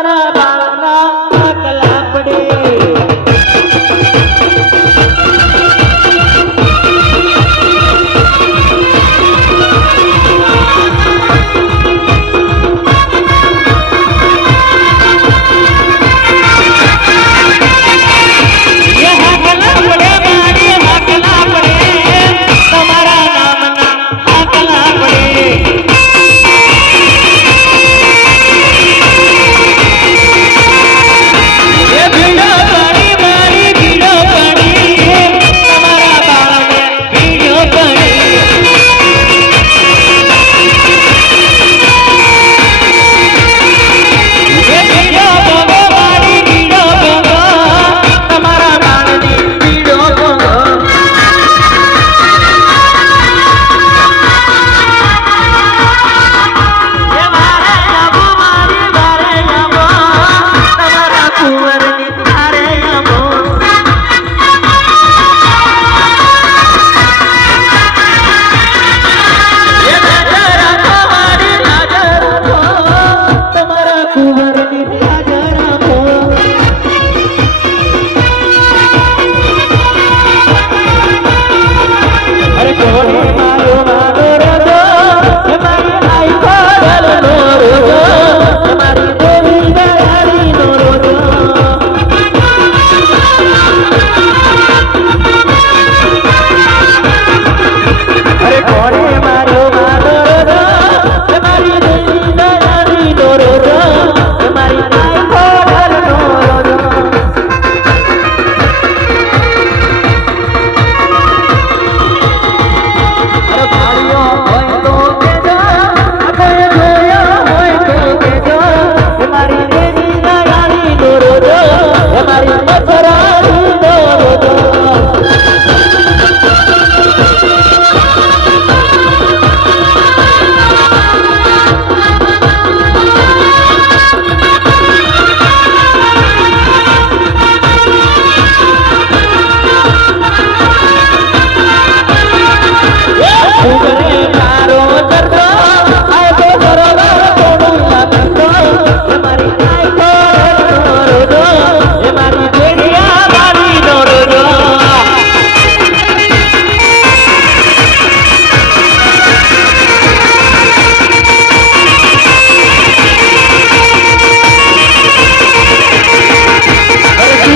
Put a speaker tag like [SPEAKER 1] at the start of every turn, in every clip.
[SPEAKER 1] Tadah!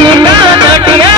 [SPEAKER 1] நாட்டியா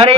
[SPEAKER 2] અરે